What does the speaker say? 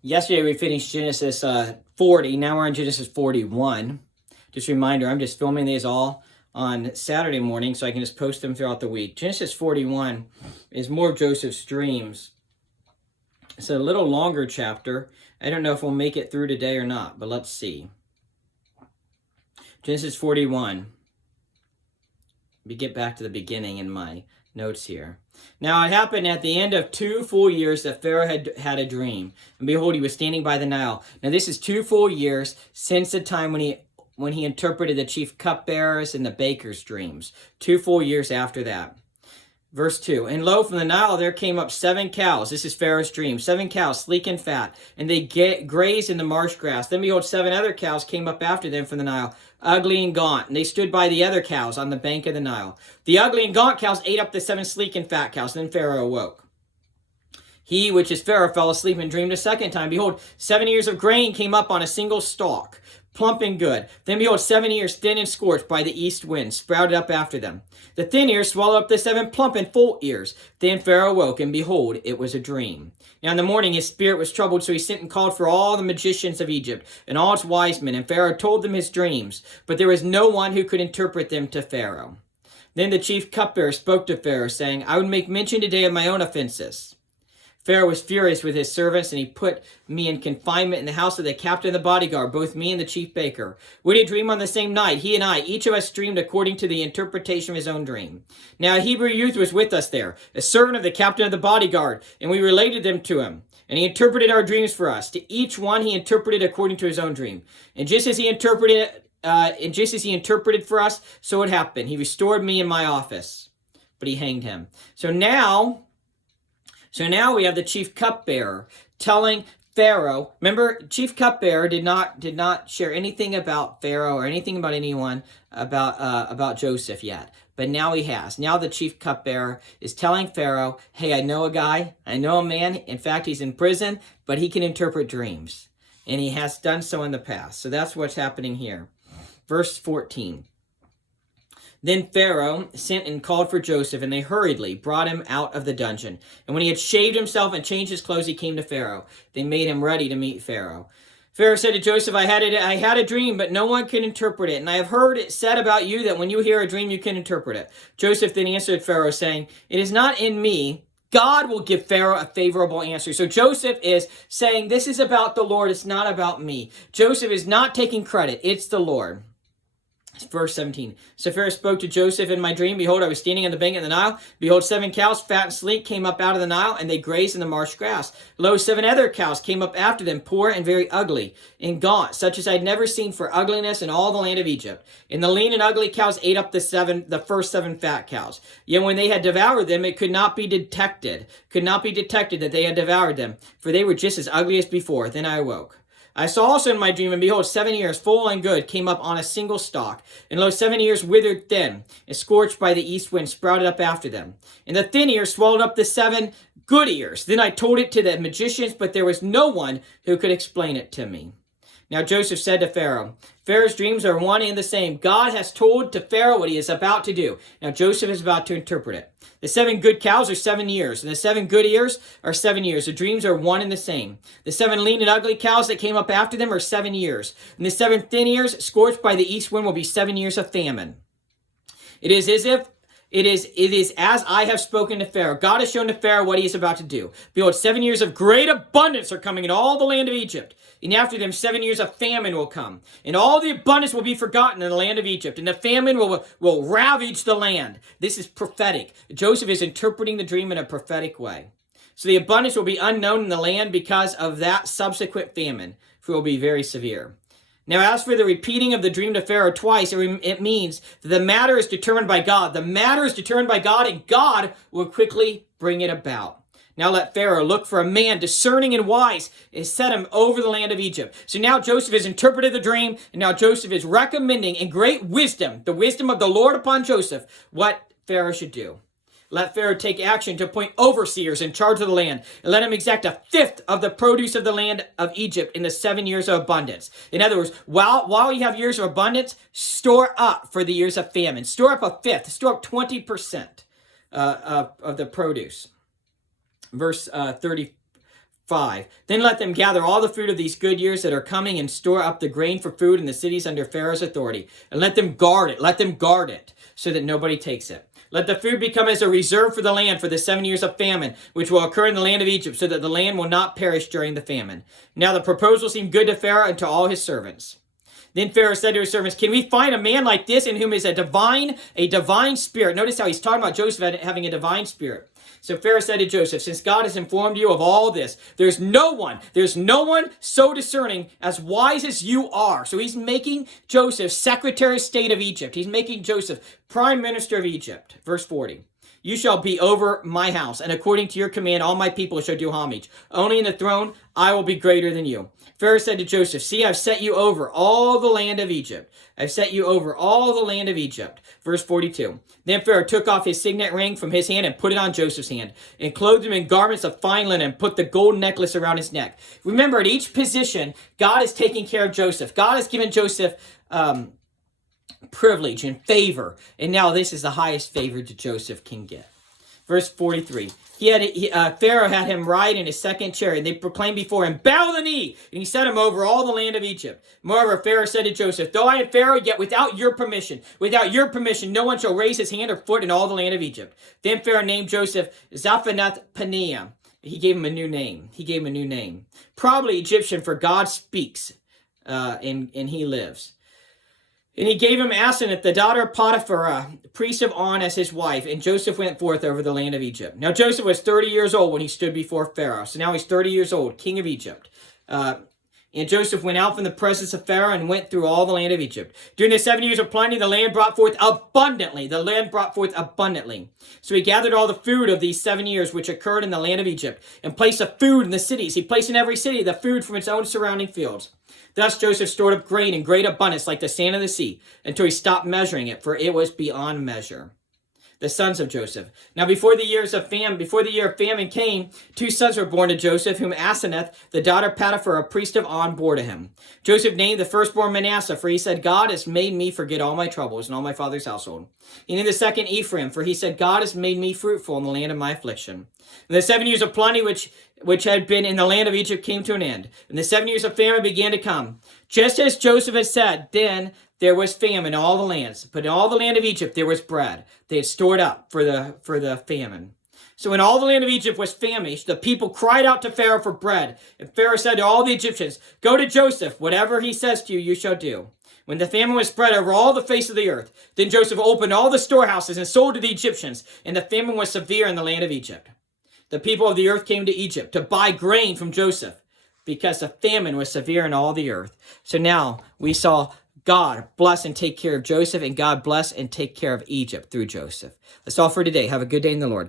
Yesterday we finished Genesis 40. Now we're on Genesis 41. Just a reminder, I'm just filming these all on Saturday morning so I can just post them throughout the week. Genesis 41 is more of Joseph's dreams. It's a little longer chapter. I don't know if we'll make it through today or not, but let's see. Genesis 41. Let me get back to the beginning in my notes here. Now it happened at the end of 2 full years that Pharaoh had a dream. And behold, he was standing by the Nile. Now this is 2 full years since the time when he interpreted the chief cupbearers and the baker's dreams. 2 full years after that. Verse 2, and lo, from the Nile there came up 7 cows. This is Pharaoh's dream. 7 cows, sleek and fat, and they grazed in the marsh grass. Then behold, 7 other cows came up after them from the Nile, ugly and gaunt, and they stood by the other cows on the bank of the Nile. The ugly and gaunt cows ate up the 7 sleek and fat cows. Then Pharaoh awoke. He, which is Pharaoh, fell asleep and dreamed a second time. Behold, 7 ears of grain came up on a single stalk, plump and good. Then behold, 7 ears thin and scorched by the east wind sprouted up after them. The thin ears swallowed up the 7 plump and full ears. Then Pharaoh awoke, and behold, it was a dream. Now in the morning his spirit was troubled, so he sent and called for all the magicians of Egypt and all its wise men. And Pharaoh told them his dreams, but there was no one who could interpret them to Pharaoh. Then the chief cupbearer spoke to Pharaoh, saying, I would make mention today of my own offenses. Pharaoh was furious with his servants, and he put me in confinement in the house of the captain of the bodyguard, both me and the chief baker. We did dream on the same night, he and I. Each of us dreamed according to the interpretation of his own dream. Now a Hebrew youth was with us there, a servant of the captain of the bodyguard, and we related them to him. And he interpreted our dreams for us. To each one he interpreted according to his own dream. And just as he interpreted for us, so it happened. He restored me in my office, but he hanged him. So now we have the chief cupbearer telling Pharaoh. Remember, chief cupbearer did not share anything about Pharaoh or anything about anyone about Joseph yet. But now he has. Now the chief cupbearer is telling Pharaoh, hey, I know a guy. I know a man. In fact, he's in prison, but he can interpret dreams. And he has done so in the past. So that's what's happening here. Verse 14. Then Pharaoh sent and called for Joseph, and they hurriedly brought him out of the dungeon. And when he had shaved himself and changed his clothes, he came to Pharaoh. They made him ready to meet Pharaoh. Pharaoh said to Joseph, I had a dream, but no one can interpret it. And I have heard it said about you that when you hear a dream, you can interpret it. Joseph then answered Pharaoh, saying, it is not in me. God will give Pharaoh a favorable answer. So Joseph is saying, this is about the Lord. It's not about me. Joseph is not taking credit. It's the Lord. Verse 17. So Pharaoh spoke to Joseph in my dream. Behold, I was standing on the bank of the Nile. Behold, 7 cows, fat and sleek, came up out of the Nile, and they grazed in the marsh grass. Lo, 7 other cows came up after them, poor and very ugly, and gaunt, such as I had never seen for ugliness in all the land of Egypt. And the lean and ugly cows ate up the first 7 fat cows. Yet when they had devoured them, it could not be detected that they had devoured them, for they were just as ugly as before. Then I awoke. I saw also in my dream, and behold, 7 ears, full and good, came up on a single stalk. And lo, 7 ears withered thin, and scorched by the east wind, sprouted up after them. And the thin ears swallowed up the 7 good ears. Then I told it to the magicians, but there was no one who could explain it to me. Now Joseph said to Pharaoh, Pharaoh's dreams are one and the same. God has told to Pharaoh what he is about to do. Now Joseph is about to interpret it. The 7 good cows are 7 years, and the 7 good ears are 7 years. The dreams are one and the same. The 7 lean and ugly cows that came up after them are 7 years. And the 7 thin ears, scorched by the east wind, will be 7 years of famine. It is as I have spoken to Pharaoh. God has shown to Pharaoh what he is about to do. Behold, 7 years of great abundance are coming in all the land of Egypt. And after them 7 years of famine will come. And all the abundance will be forgotten in the land of Egypt. And the famine will ravage the land. This is prophetic. Joseph is interpreting the dream in a prophetic way. So the abundance will be unknown in the land because of that subsequent famine, for it will be very severe. Now, as for the repeating of the dream to Pharaoh twice, it means that the matter is determined by God. The matter is determined by God, and God will quickly bring it about. Now let Pharaoh look for a man discerning and wise and set him over the land of Egypt. So now Joseph has interpreted the dream, and now Joseph is recommending in great wisdom, the wisdom of the Lord upon Joseph, what Pharaoh should do. Let Pharaoh take action to appoint overseers in charge of the land, and let him exact 1/5 of the produce of the land of Egypt in the 7 years of abundance. In other words, while you have years of abundance, store up for the years of famine. Store up 1/5, store up 20% of the produce. Verse 30. 5. Then let them gather all the fruit of these good years that are coming and store up the grain for food in the cities under Pharaoh's authority. And let them guard it. Let them guard it so that nobody takes it. Let the food become as a reserve for the land for the 7 years of famine, which will occur in the land of Egypt, so that the land will not perish during the famine. Now the proposal seemed good to Pharaoh and to all his servants. Then Pharaoh said to his servants, can we find a man like this in whom is a divine spirit? Notice how he's talking about Joseph having a divine spirit. So Pharaoh said to Joseph, since God has informed you of all this, there's no one so discerning, as wise as you are. So he's making Joseph Secretary of State of Egypt. He's making Joseph Prime Minister of Egypt. Verse 40. You shall be over my house, and according to your command, all my people shall do homage. Only in the throne I will be greater than you. Pharaoh said to Joseph, see, I've set you over all the land of Egypt. I've set you over all the land of Egypt. Verse 42. Then Pharaoh took off his signet ring from his hand and put it on Joseph's hand, and clothed him in garments of fine linen, and put the gold necklace around his neck. Remember, at each position, God is taking care of Joseph. God has given Joseph privilege and favor, and now this is the highest favor that Joseph can get. Verse 43. Pharaoh had him ride in his second chariot. They proclaimed before him, bow the knee, and he set him over all the land of Egypt. Moreover, Pharaoh said to Joseph, though I am Pharaoh, yet without your permission, no one shall raise his hand or foot in all the land of Egypt. Then Pharaoh named Joseph Zaphenath-Paneah. He gave him a new name. Probably Egyptian, for God speaks, and he lives. And he gave him Asenath, the daughter of Potiphar, priest of On, as his wife, and Joseph went forth over the land of Egypt. Now Joseph was 30 years old when he stood before Pharaoh. So now he's 30 years old, king of Egypt. And Joseph went out from the presence of Pharaoh and went through all the land of Egypt. During the 7 years of plenty, the land brought forth abundantly. So he gathered all the food of these 7 years which occurred in the land of Egypt, and placed the food in the cities. He placed in every city the food from its own surrounding fields. Thus Joseph stored up grain in great abundance like the sand of the sea, until he stopped measuring it, for it was beyond measure. The sons of Joseph. Now before the year of famine came, 2 sons were born to Joseph, whom Asenath, the daughter of Potiphar, a priest of On, bore to him. Joseph named the firstborn Manasseh, for he said, God has made me forget all my troubles and all my father's household. He named the second Ephraim, for he said, God has made me fruitful in the land of my affliction. And the 7 years of plenty which had been in the land of Egypt came to an end, and the 7 years of famine began to come. Just as Joseph had said, then there was famine in all the lands, but in all the land of Egypt there was bread. They had stored up for the famine. So when all the land of Egypt was famished, the people cried out to Pharaoh for bread. And Pharaoh said to all the Egyptians, go to Joseph, whatever he says to you, you shall do. When the famine was spread over all the face of the earth, then Joseph opened all the storehouses and sold to the Egyptians, and the famine was severe in the land of Egypt. The people of the earth came to Egypt to buy grain from Joseph, because the famine was severe in all the earth. So now we saw God bless and take care of Joseph, and God bless and take care of Egypt through Joseph. That's all for today. Have a good day in the Lord.